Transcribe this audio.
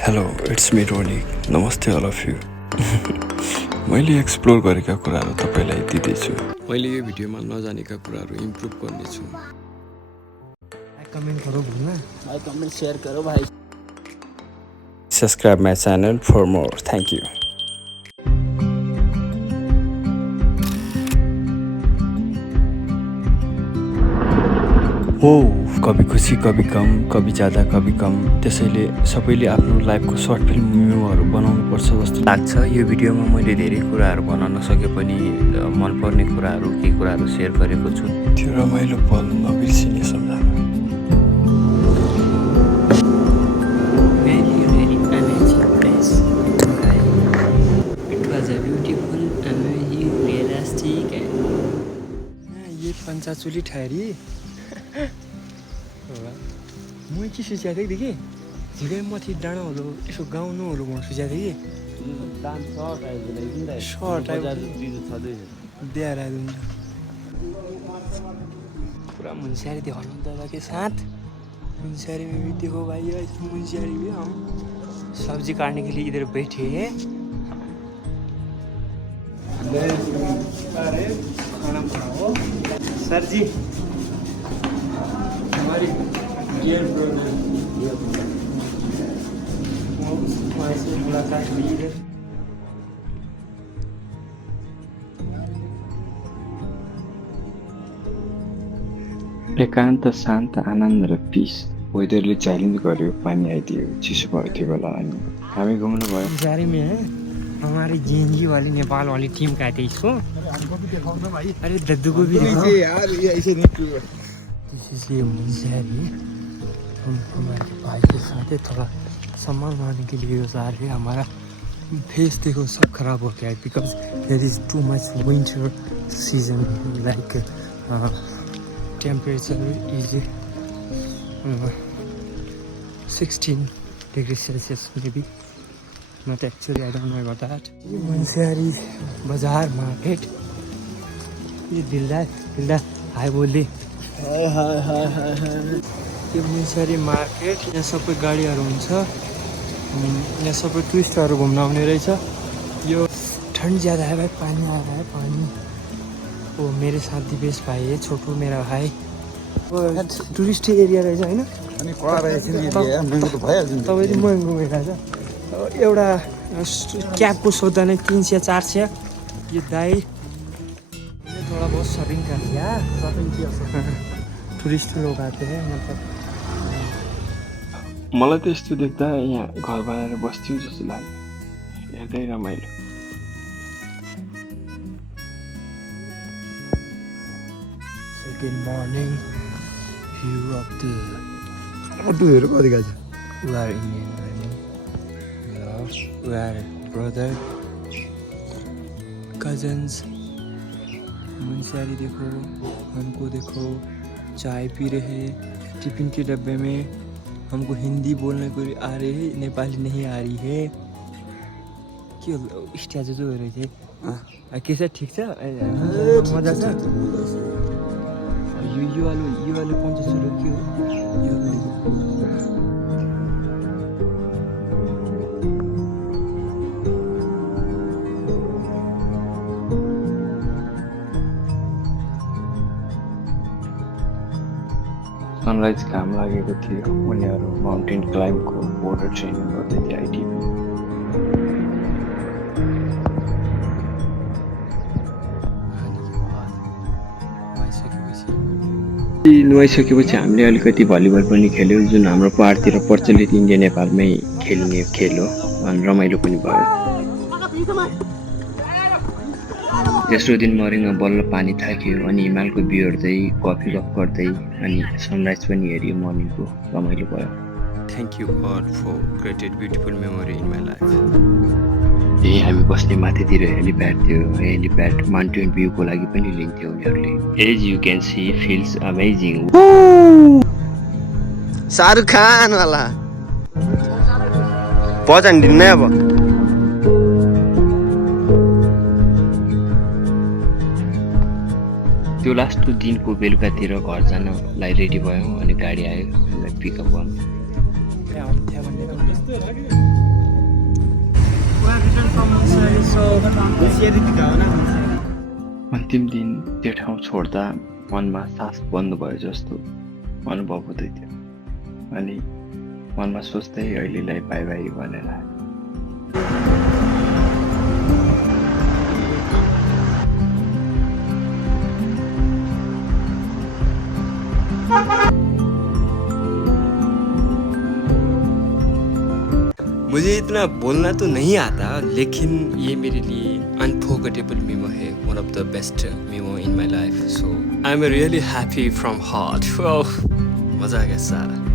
hello it's me Ronik नमस्ते all of you मैले explore गरेका कुराहरू तपाईलाई दिँदैछु मैले यो भिडियोमा नजानेका कुराहरू इम्प्रुभ गर्नेछु कमेन्ट करो भुल्न कमेन्ट शेयर करो भाई subscribe my channel for more thank you हो कभी खुसी कभी कम कभी ज्यादा कभी कम त्यसैले सबैले आफ्नो लाइफको सर्ट फिल्म मेमोहरू बनाउनुपर्छ जस्तो लाग्छ यो भिडियोमा मैले धेरै कुराहरू भन्न नसके पनि मनपर्ने कुराहरू केही कुराहरू सेयर गरेको छु त्यो रमाइलो पल नबिर्सिने सम्झना पंचाचुली ठहरी मैं के सोचेको थिएँ कि झिकै माथि डाँडाहरू यसो गाउनुहरू म सोचेको थिएँ कि सर्ट दिएर पूरा मुंशियारी देखो दादा के साथ मुंशियारी में भी देखो भाई मुंशियारी भी हम सब्जी काटने के लिए इधर बैठे हैं खाना बनाओ सर जी हमारी डियर ब्रदर से मुलाकात हुई है एकान्त शान्त आनन्द र पिस वेदरले च्यालेन्ज गर्यो पानी आइदियो चिसो भयो त्यो बेला अनि हामी घुम्नु भयो जारी में है हमारी जेएनजी वाली नेपाल वाली टीम का है इसको अरे दद्दू को भी दिखाओ यार ये ऐसे नहीं ये मुंशियारी हम हमारे भाई के साथ थोड़ा सम्मान मारने के लिए जा रहे हैं हमारा फेस देखो सब खराब हो गया है because there is too much winter season like temperature is 16 degrees Celsius maybe not actually I don't know about that Munsiyari बाजार मार्केट ये दिलदा हाई बोल दे हाय यो मुंशियारी मार्केट यहाँ सबै गाडीहरू हुन्छ यहाँ सबै टुरिस्टहरू घुम्न आउने रहेछ यो ठंड ज़्यादा है भाई पानी आ रहा है पानी वो मेरे साथ दिवेश भाई है छोटू मेरा भाई टुरिस्ट एरिया रहेछ होइन तपाईँ महँगो भइरहेछ एउटा क्याबको सोद्धा नै 300-400 ये दाई थोड़ा बहुत शॉपिंग कर लिया शॉपिंग किया टूरिस्ट लोग आते हैं मतलब मलाई त यस्तो देख्दा यहाँ घर बनाएर बस्थ्यो जस्तो लाग्यो हेर्दै रमाइलो second morning view of the अटुहरू कति गाछ we are Indian we are brother cousins Munsiyari देखो हमको देखो चाय पी रहे टिफिन के डब्बे में हमको हिंदी बोलने को आ रही है नेपाली नहीं आ रही है के स्ट्याचु चाहिँ रही थे के छ ठीक छ मजा छ यो वाला कौन सा सुरु के हो यो सनराइज घाम लागेको थियो उनीहरू माउन्टेन क्लाइम्बको बोर्डर ट्रेनिङ गर्दै थियो आइटिबी नुहाइसकेपछि हामीले अलिकति भलिबल पनि खेल्यौँ जुन हाम्रो पहाडतिर प्रचलित इन्डिया नेपालमै खेल्ने खेल हो अनि रमाइलो पनि भयो तेस्रो दिन मर्निङमा बल्ल पानी थाक्यो अनि हिमालको भ्यू हेर्दै कफी गफ गर्दै अनि सनराइज पनि हेऱ्यो मर्निङको रमाइलो भयो thank you god for created beautiful memory in my life हामी बस्ने माथितिर हेलिप्याड थियो हेलिप्याड माउन्टेन भ्यूको लागि पनि लिन्थ्यो उनीहरूले as you can see feels amazing Shahrukh Khan वाला पहचान दिन्न अब त्यो लास्ट दिनको बेलुकातिर घर जानलाई रेडी भयौँ अनि गाडी आयो पिकअप गर्नु अन्तिम दिन त्यो ठाउँ छोड्दा मनमा सास बन्द भयो जस्तो अनुभव हुँदै थियो अनि मनमा सोच्दै अहिलेलाई बाई बाई भनेर मुझे इतना बोलना तो नहीं आता लेकिन ये मेरे लिए अनफॉरगेटेबल मेमो है one of the best memo in my life so I am really happy from heart मज़ा आ गया सारा